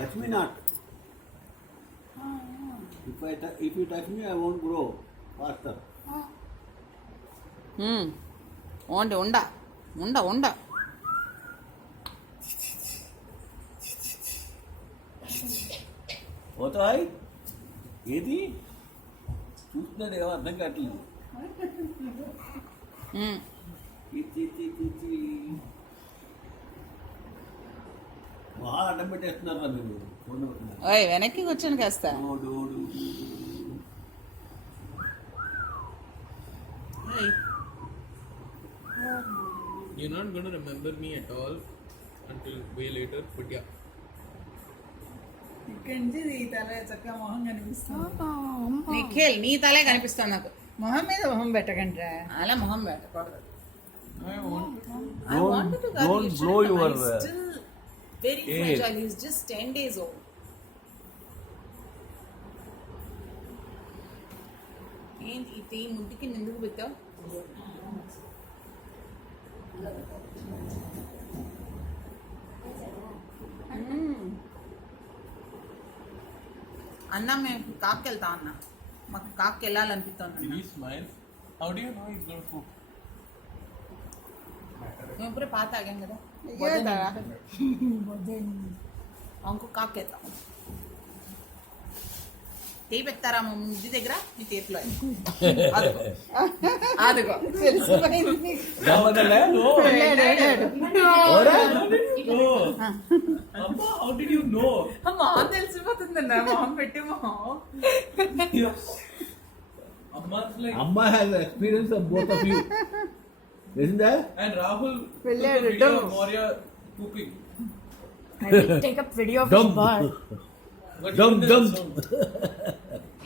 Touch me not. If you touch me, I won't grow faster. ఓండి ఉండ ఉండ ఉండ పోతాయి ఏది చూస్తున్నాడు ఏమో అర్థం కావట్లేదు. బాగా అడ్డం పెట్టేస్తున్నారు మీరు. ఓయ్ వెనక్కి కూర్చొని కాస్త. You're not going to remember me at all until way later, but yeah. Nikhil నీ తలే కనిపిస్తుంది నాకు. మొహం మీద మొహం పెట్టకండి. అలా మొహం పెట్టకూడదు. Don't blow your Very fragile. He's just 10 days old. ఏంటి ఇది ముట్టికి ఎందుకు పెట్టావు? అన్న మేము కాకి వెళ్తాం అన్న. మాకు కాకి వెళ్ళాలనిపిస్తుంది. Did he smile? How do you know he's going to cook? మేము ఇప్పుడే పాత ఆగాం కదా. అంకు కాకి వెళ్తాం. టీ పెడతారా మా ముద్ది దగ్గర నీ చేతిలో. అదిగో తెలిసిపోయింది. How did you know? మొహం తెలిసిపోతుందన్న. మొహం పెట్టి మొహం. Amma has experience of both of you. Isn't that? And Rahul took a Pillar, video dumb. of Maurya pooping. I will take a video of his butt. But Dumb, even dumb. then,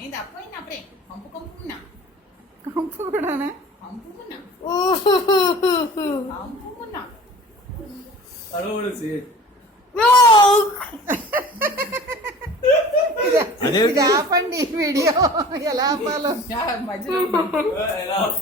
ఏంటి అప్పుడైనా అప్పుడే పంపు కంపుకున్నా కంపు కూడానా? పంపుకున్నా పంపుకున్నా. I don't want to say it. ఇది ఆపండి ఈ video. ఎలా ఆపాలో మధ్యలో Enough.